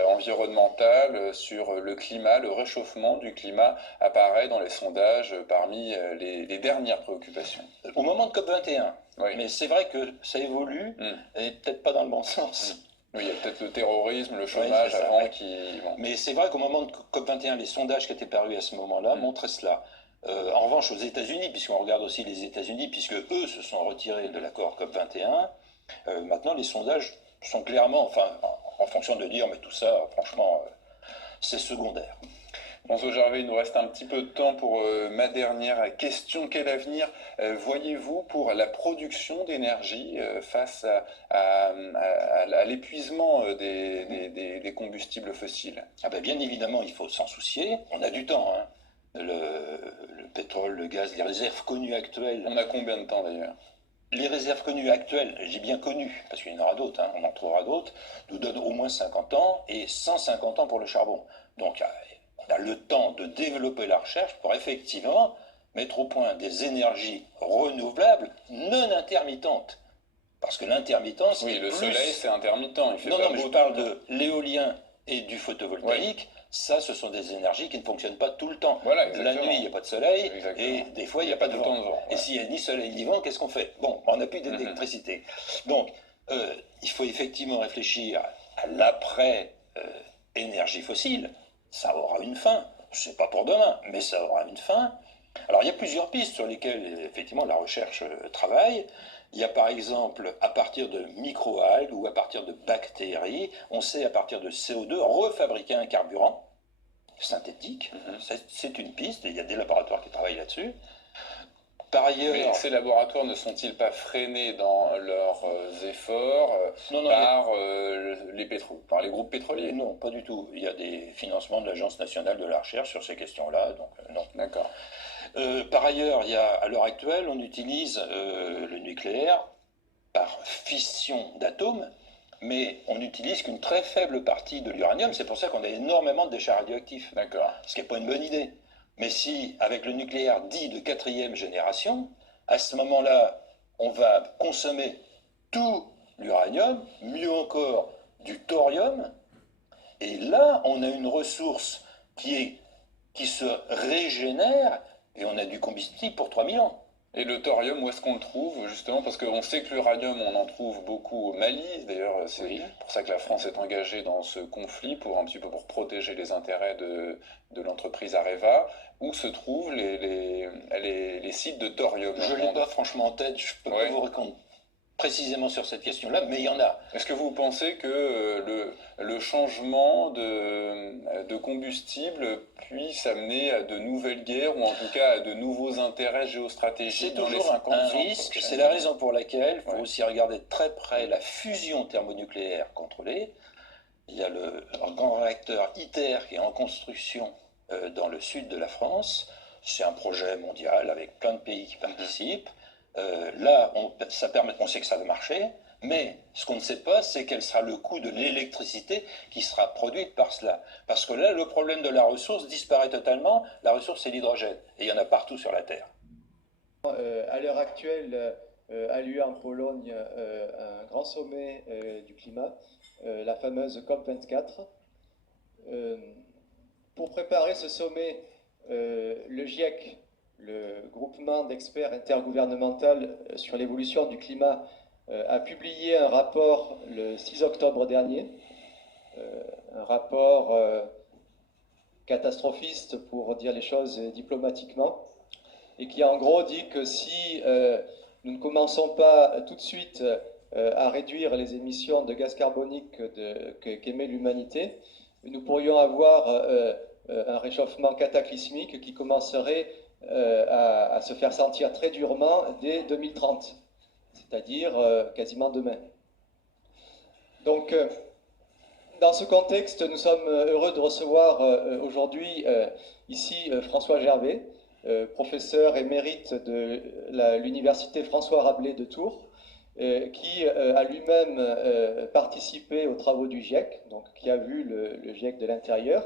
environnementale sur le climat, le réchauffement du climat apparaît dans les sondages parmi les dernières préoccupations. Au moment de COP21, oui. Mais c'est vrai que ça évolue, et peut-être pas dans le bon sens. Oui, il y a peut-être le terrorisme, le chômage avant qui... Bon. Mais c'est vrai qu'au moment de COP21, les sondages qui étaient parus à ce moment-là montraient cela. En revanche, aux États-Unis, puisqu'on regarde aussi les États-Unis, puisque eux se sont retirés de l'accord COP21, maintenant les sondages sont clairement, enfin, en fonction de dire, mais tout ça, franchement, c'est secondaire. François Gervais, il nous reste un petit peu de temps pour ma dernière question. Quel avenir voyez-vous pour la production d'énergie face à l'épuisement des combustibles fossiles? Ah ben, bien évidemment, il faut s'en soucier. On a du temps, hein. Le pétrole, le gaz, les réserves connues actuelles. On a combien de temps d'ailleurs? Les réserves connues actuelles, j'ai bien connu, parce qu'il y en aura d'autres, hein, on en trouvera d'autres, nous donnent au moins 50 ans et 150 ans pour le charbon. Donc on a le temps de développer la recherche pour effectivement mettre au point des énergies renouvelables non intermittentes. Parce que l'intermittence... Oui, le soleil c'est intermittent. Il fait non, pas mais je parle de l'éolien et du photovoltaïque. Oui. Ça, ce sont des énergies qui ne fonctionnent pas tout le temps. Voilà, la nuit, il n'y a pas de soleil, exactement. Et des fois, il n'y a pas de vent. Ouais. Et s'il n'y a ni soleil ni vent, qu'est-ce qu'on fait? Bon, on n'a plus d'électricité. Donc, il faut effectivement réfléchir à l'après-énergie fossile. Ça aura une fin. Ce n'est pas pour demain, mais ça aura une fin. Alors, il y a plusieurs pistes sur lesquelles, effectivement, la recherche travaille. Il y a par exemple, à partir de microalgues ou à partir de bactéries, on sait à partir de CO2 refabriquer un carburant synthétique. C'est une piste, et il y a des laboratoires qui travaillent là-dessus. Par ailleurs... Mais ces laboratoires ne sont-ils pas freinés dans leurs efforts par les groupes pétroliers? Non, pas du tout. Il y a des financements de l'Agence nationale de la recherche sur ces questions-là, donc non. D'accord. Par ailleurs, à l'heure actuelle, on utilise le nucléaire par fission d'atomes, mais on n'utilise qu'une très faible partie de l'uranium. C'est pour ça qu'on a énormément de déchets radioactifs. D'accord. Ce qui n'est pas une bonne idée. Mais si, avec le nucléaire dit de 4e génération, à ce moment-là, on va consommer tout l'uranium, mieux encore du thorium, et là, on a une ressource qui se régénère, et on a du combustible pour 3000 ans. Et le thorium, où est-ce qu'on le trouve, justement? Parce qu'on sait que l'uranium, on en trouve beaucoup au Mali. D'ailleurs, c'est pour ça que la France est engagée dans ce conflit, pour un petit peu pour protéger les intérêts de l'entreprise Areva. Où se trouvent les sites de thorium? Je ne l'ai pas franchement en tête, je ne peux pas vous répondre précisément sur cette question-là, mais il y en a. Est-ce que vous pensez que le changement de combustible puisse amener à de nouvelles guerres, ou en tout cas à de nouveaux intérêts géostratégiques dans les 50 ans? C'est toujours un risque, c'est la raison pour laquelle il faut aussi regarder de très près la fusion thermonucléaire contrôlée. Il y a le grand réacteur ITER qui est en construction dans le sud de la France. C'est un projet mondial avec plein de pays qui participent. Là, on sait que ça va marcher, mais ce qu'on ne sait pas, c'est quel sera le coût de l'électricité qui sera produite par cela. Parce que là, le problème de la ressource disparaît totalement. La ressource, c'est l'hydrogène. Et il y en a partout sur la Terre. À l'heure actuelle, a lieu en Pologne un grand sommet du climat, la fameuse COP24. Pour préparer ce sommet, le GIEC, le groupement d'experts intergouvernemental sur l'évolution du climat, a publié un rapport le 6 octobre dernier, un rapport catastrophiste pour dire les choses diplomatiquement, et qui en gros dit que si nous ne commençons pas tout de suite à réduire les émissions de gaz carbonique qu'émet l'humanité, nous pourrions avoir un réchauffement cataclysmique qui commencerait à se faire sentir très durement dès 2030, c'est-à-dire quasiment demain. Donc, dans ce contexte, nous sommes heureux de recevoir aujourd'hui ici François Gervais, professeur émérite de l'université François Rabelais de Tours, qui a lui-même participé aux travaux du GIEC, donc qui a vu le GIEC de l'intérieur,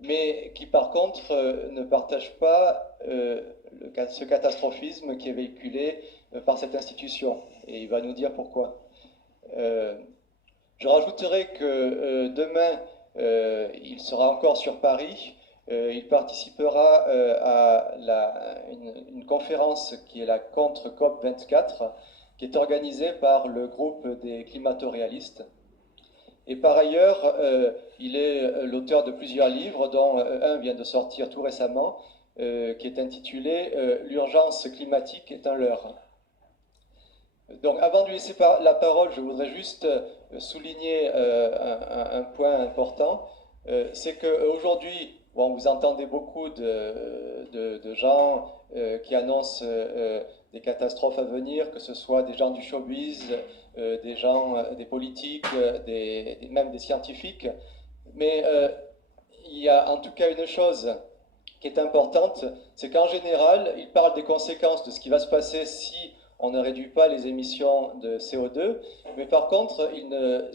mais qui par contre ne partage pas ce catastrophisme qui est véhiculé par cette institution. Et il va nous dire pourquoi. Je rajouterai que demain, il sera encore sur Paris. Il participera à une conférence qui est la contre-COP 24, qui est organisée par le groupe des climato-réalistes. Et par ailleurs, il est l'auteur de plusieurs livres, dont un vient de sortir tout récemment, qui est intitulé « L'urgence climatique est un leurre ». Donc, avant de lui laisser la parole, je voudrais juste souligner un point important, c'est qu'aujourd'hui, bon, vous entendez beaucoup de gens qui annoncent des catastrophes à venir, que ce soit des gens du showbiz, des gens, des politiques, même des scientifiques. Mais il y a en tout cas une chose qui est importante, c'est qu'en général, ils parlent des conséquences de ce qui va se passer si on ne réduit pas les émissions de CO2, mais par contre, ils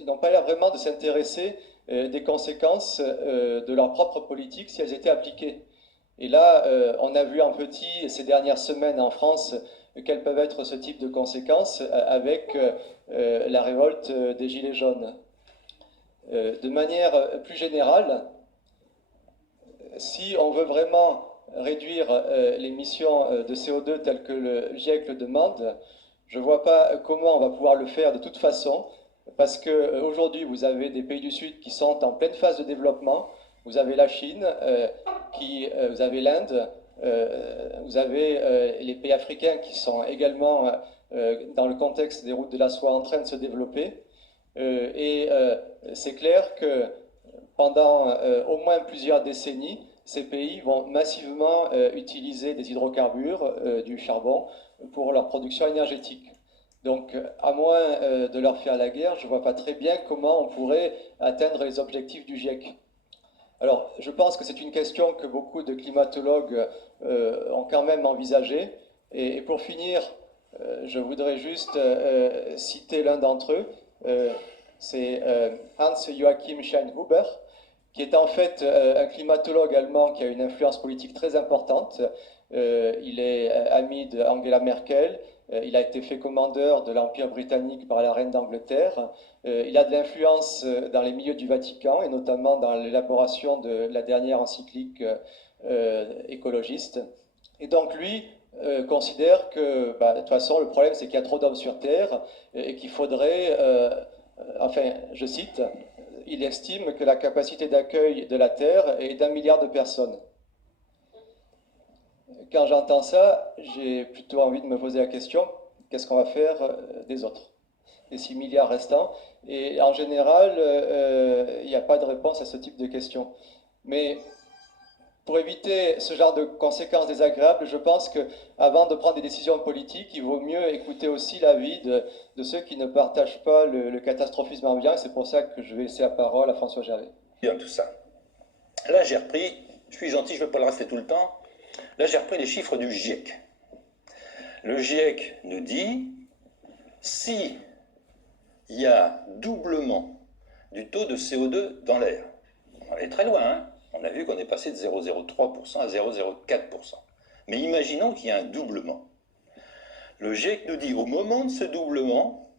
n'ont pas l'air vraiment de s'intéresser des conséquences de leur propre politique si elles étaient appliquées. Et là, on a vu en petit ces dernières semaines en France quelles peuvent être ce type de conséquences avec la révolte des Gilets jaunes. De manière plus générale, si on veut vraiment réduire l'émission de CO2 telle que le GIEC le demande, je ne vois pas comment on va pouvoir le faire de toute façon, parce qu'aujourd'hui, vous avez des pays du Sud qui sont en pleine phase de développement, vous avez la Chine, vous avez l'Inde, vous avez les pays africains qui sont également, dans le contexte des routes de la soie, en train de se développer. Et c'est clair que pendant au moins plusieurs décennies, ces pays vont massivement utiliser des hydrocarbures, du charbon, pour leur production énergétique. Donc, à moins de leur faire la guerre, je ne vois pas très bien comment on pourrait atteindre les objectifs du GIEC. Alors, je pense que c'est une question que beaucoup de climatologues ont quand même envisagée. Et pour finir, je voudrais juste citer l'un d'entre eux. C'est Hans-Joachim Scheinhuber, qui est en fait un climatologue allemand qui a une influence politique très importante. Il est ami d'Angela Merkel. Il a été fait commandeur de l'Empire britannique par la reine d'Angleterre. Il a de l'influence dans les milieux du Vatican, et notamment dans l'élaboration de la dernière encyclique écologiste. Et donc lui considère que, de toute façon, le problème c'est qu'il y a trop d'hommes sur Terre et qu'il faudrait, enfin, je cite, il estime que la capacité d'accueil de la Terre est d'1 milliard de personnes. Quand j'entends ça, j'ai plutôt envie de me poser la question, qu'est-ce qu'on va faire des autres, des 6 milliards restants? Et en général, il n'y a pas de réponse à ce type de questions. Mais pour éviter ce genre de conséquences désagréables, je pense qu'avant de prendre des décisions politiques, il vaut mieux écouter aussi l'avis de ceux qui ne partagent pas le catastrophisme ambiant. C'est pour ça que je vais laisser la parole à François Gervais. Bien, tout ça. Là, j'ai repris, je suis gentil, je ne vais pas le rester tout le temps. Là, j'ai repris les chiffres du GIEC. Le GIEC nous dit, si il y a doublement du taux de CO2 dans l'air, on est très loin, hein. On a vu qu'on est passé de 0,03% à 0,04%. Mais imaginons qu'il y a un doublement. Le GIEC nous dit, au moment de ce doublement,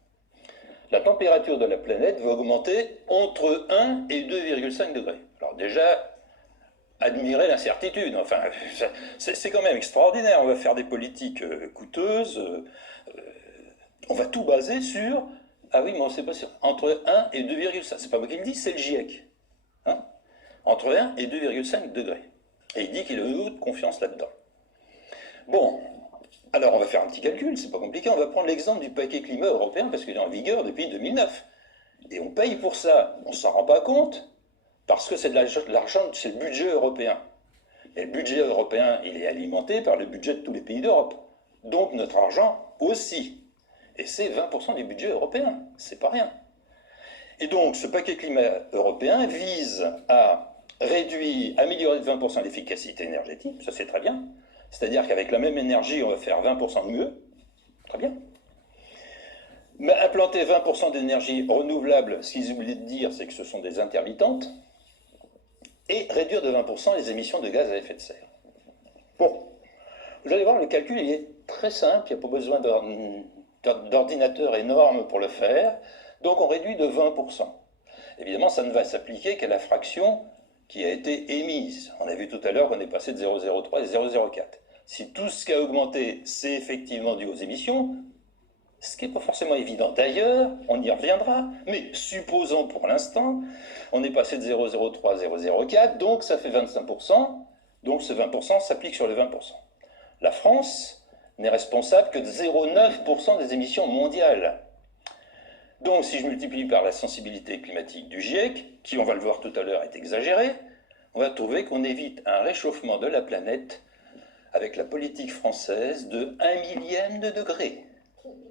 la température de la planète va augmenter entre 1 et 2,5 degrés. Alors déjà, admirez l'incertitude. Enfin, c'est quand même extraordinaire. On va faire des politiques coûteuses. On va tout baser sur... Ah oui, mais on ne sait pas sûr. Entre 1 et 2,5. C'est pas moi qui le dis, c'est le GIEC. Hein? Entre 1 et 2,5 degrés. Et il dit qu'il a eu de confiance là-dedans. Bon, alors on va faire un petit calcul, c'est pas compliqué. On va prendre l'exemple du paquet climat européen parce qu'il est en vigueur depuis 2009. Et on paye pour ça. On ne s'en rend pas compte parce que c'est de l'argent, c'est le budget européen. Et le budget européen, il est alimenté par le budget de tous les pays d'Europe. Donc notre argent aussi. Et c'est 20% du budget européen. C'est pas rien. Et donc ce paquet climat européen vise à réduire, améliorer de 20% l'efficacité énergétique, ça c'est très bien. C'est-à-dire qu'avec la même énergie, on va faire 20% de mieux. Très bien. Mais implanter 20% d'énergie renouvelable, ce qu'ils oublient de dire, c'est que ce sont des intermittentes, et réduire de 20% les émissions de gaz à effet de serre. Bon, vous allez voir, le calcul il est très simple, il n'y a pas besoin d'ordinateur énorme pour le faire, donc on réduit de 20%. Évidemment, ça ne va s'appliquer qu'à la fraction qui a été émise. On a vu tout à l'heure qu'on est passé de 0,03 et 0,04. Si tout ce qui a augmenté, c'est effectivement dû aux émissions, ce qui n'est pas forcément évident. D'ailleurs, on y reviendra, mais supposons pour l'instant, on est passé de 0,03 à 0,04, donc ça fait 25%, donc ce 20% s'applique sur les 20%. La France n'est responsable que de 0,9% des émissions mondiales. Donc si je multiplie par la sensibilité climatique du GIEC, qui on va le voir tout à l'heure est exagérée, on va trouver qu'on évite un réchauffement de la planète avec la politique française de 1 millième de degré.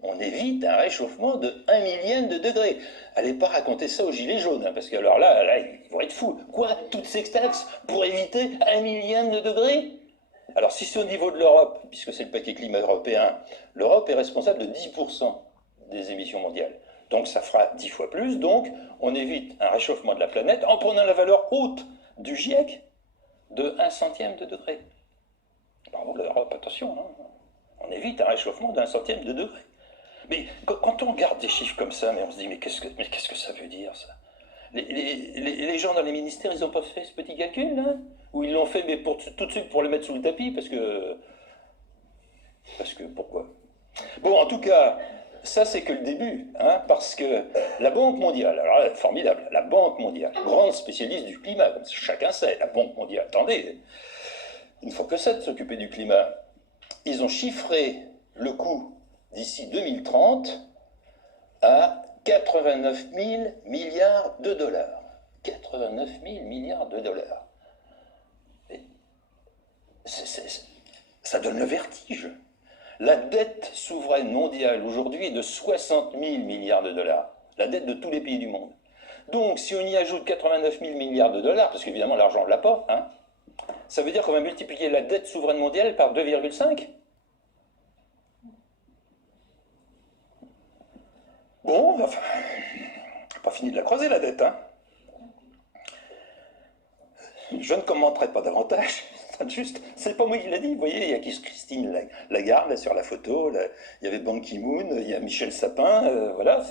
On évite un réchauffement de 1 millième de degré. Allez pas raconter ça aux gilets jaunes, hein, parce que alors là, ils vont être fous. Quoi? Toutes ces taxes pour éviter 1 millième de degré? Alors si c'est au niveau de l'Europe, puisque c'est le paquet climat européen, l'Europe est responsable de 10% des émissions mondiales. Donc ça fera 10 fois plus, donc on évite un réchauffement de la planète en prenant la valeur haute du GIEC de 1 centième de degré. Bravo l'Europe, attention, hein. On évite un réchauffement d'1 centième de degré. Mais quand on regarde des chiffres comme ça, on se dit mais qu'est-ce que ça veut dire ça? Les gens dans les ministères, ils n'ont pas fait ce petit calcul là? Ou ils l'ont fait mais tout de suite pour le mettre sous le tapis parce que pourquoi? Bon, en tout cas, ça c'est que le début, hein, parce que la Banque mondiale, alors là, formidable, la Banque mondiale, grande spécialiste du climat, comme chacun sait, la Banque mondiale, attendez, il ne faut que ça de s'occuper du climat. Ils ont chiffré le coût d'ici 2030 à 89 000 milliards de dollars. 89 000 milliards de dollars. Ça donne le vertige. La dette souveraine mondiale aujourd'hui est de 60 000 milliards de dollars. La dette de tous les pays du monde. Donc si on y ajoute 89 000 milliards de dollars, parce qu'évidemment l'argent on ne l'a pas, hein, ça veut dire qu'on va multiplier la dette souveraine mondiale par 2,5. Bon, enfin, pas fini de la creuser la dette, hein. Je ne commenterai pas davantage. Juste, c'est pas moi qui l'ai dit, vous voyez, il y a Christine Lagarde là, sur la photo, là, il y avait Ban Ki-moon, il y a Michel Sapin, voilà,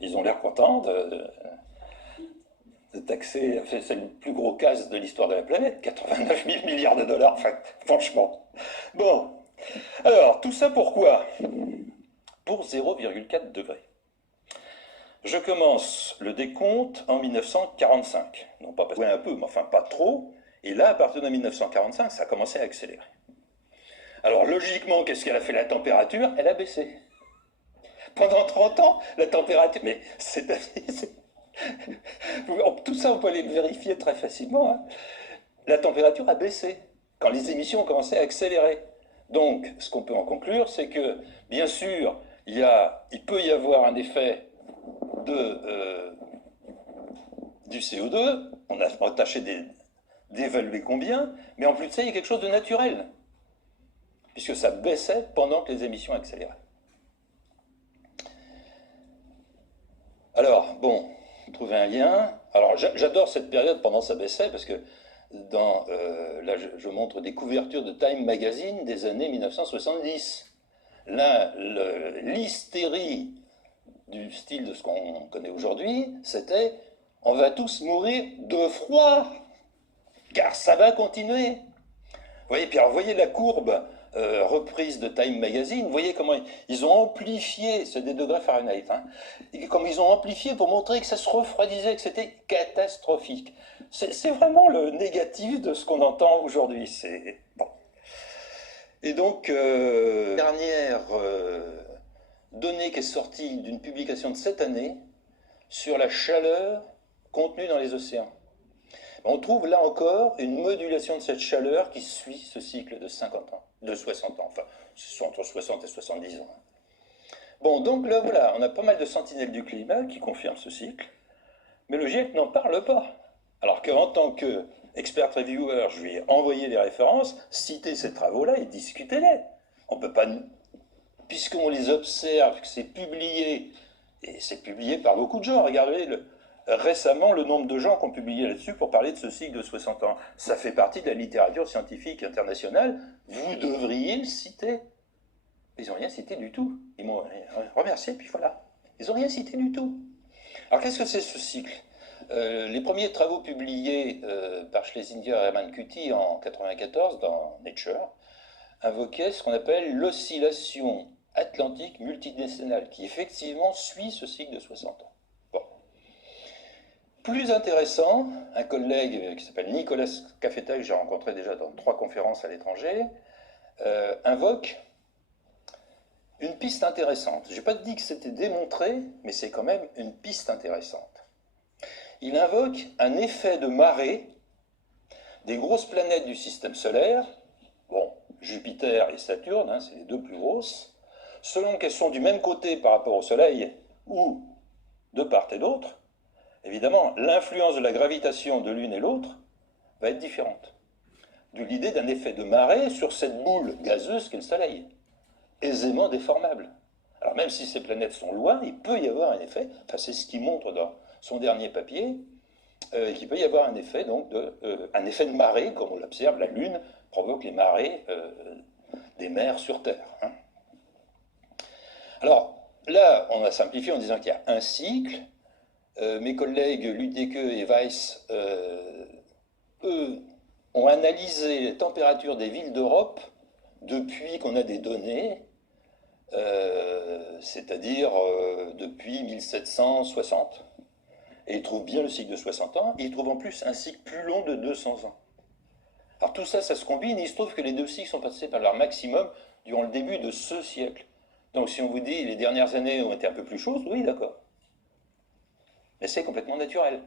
ils ont l'air contents de taxer, c'est le plus gros casse de l'histoire de la planète, 89 000 milliards de dollars, enfin, franchement. Bon, Alors, tout ça pourquoi? Pour 0,4 degrés. Je commence le décompte en 1945. Non pas parce que un peu, mais enfin pas trop. Et là, à partir de 1945, ça a commencé à accélérer. Alors logiquement, qu'est-ce qu'elle a fait la température? Elle a baissé. Pendant 30 ans, la température... Mais tout ça, on peut aller le vérifier très facilement. Hein. La température a baissé quand les émissions ont commencé à accélérer. Donc, ce qu'on peut en conclure, c'est que, bien sûr, il peut y avoir un effet du CO2. On a tâché d'évaluer combien, mais en plus de ça, il y a quelque chose de naturel, puisque ça baissait pendant que les émissions accéléraient. Alors, bon, trouver un lien. Alors, j'adore cette période pendant que ça baissait, parce que là, je montre des couvertures de Time Magazine des années 1970. Là, l'hystérie du style de ce qu'on connaît aujourd'hui, c'était « on va tous mourir de froid, car ça va continuer ». Vous voyez, puis alors, voyez la courbe reprise de Time Magazine, vous voyez comment ils ont amplifié, c'est des degrés Fahrenheit, hein, et comme ils ont amplifié pour montrer que ça se refroidissait, que c'était catastrophique. C'est vraiment le négatif de ce qu'on entend aujourd'hui. Bon. Et donc, dernière donnée qui est sortie d'une publication de cette année sur la chaleur contenue dans les océans. On trouve là encore une modulation de cette chaleur qui suit ce cycle de 50 ans, de 60 ans, enfin, c'est entre 60 et 70 ans. Bon, donc là, voilà, on a pas mal de sentinelles du climat qui confirment ce cycle, mais le GIEC n'en parle pas. Alors qu'en tant qu'expert reviewer, je lui ai envoyé des références, cité ces travaux-là et discutez-les. On ne peut pas, puisqu'on les observe, que c'est publié, et c'est publié par beaucoup de gens, regardez récemment le nombre de gens qui ont publié là-dessus pour parler de ce cycle de 60 ans. Ça fait partie de la littérature scientifique internationale, vous devriez le citer. Ils n'ont rien cité du tout. Ils m'ont remercié, puis voilà. Ils n'ont rien cité du tout. Alors qu'est-ce que c'est ce cycle? Les premiers travaux publiés par Schlesinger et Hermann Küti en 1994 dans Nature invoquaient ce qu'on appelle l'oscillation atlantique multidécennale, qui effectivement suit ce cycle de 60 ans. Bon. Plus intéressant, un collègue qui s'appelle Nicolas Cafetta, que j'ai rencontré déjà dans 3 conférences à l'étranger, invoque une piste intéressante. Je n'ai pas dit que c'était démontré, mais c'est quand même une piste intéressante. Il invoque un effet de marée des grosses planètes du système solaire, bon, Jupiter et Saturne, hein, c'est les 2 plus grosses, selon qu'elles sont du même côté par rapport au Soleil ou de part et d'autre, évidemment, l'influence de la gravitation de l'une et l'autre va être différente. D'où l'idée d'un effet de marée sur cette boule gazeuse qu'est le Soleil, aisément déformable. Alors même si ces planètes sont loin, il peut y avoir un effet, enfin c'est ce qu'il montre dans son dernier papier, qu'il peut y avoir un effet, donc, un effet de marée, comme on l'observe, la Lune provoque les marées des mers sur Terre. Hein. Alors là, on a simplifié en disant qu'il y a un cycle. Mes collègues Lüdecke et Weiss, eux, ont analysé les températures des villes d'Europe depuis qu'on a des données, c'est-à-dire depuis 1760. Et ils trouvent bien le cycle de 60 ans, et ils trouvent en plus un cycle plus long de 200 ans. Alors tout ça, ça se combine, et il se trouve que les 2 cycles sont passés par leur maximum durant le début de ce siècle. Donc si on vous dit les dernières années ont été un peu plus chaudes, oui, d'accord. Mais c'est complètement naturel.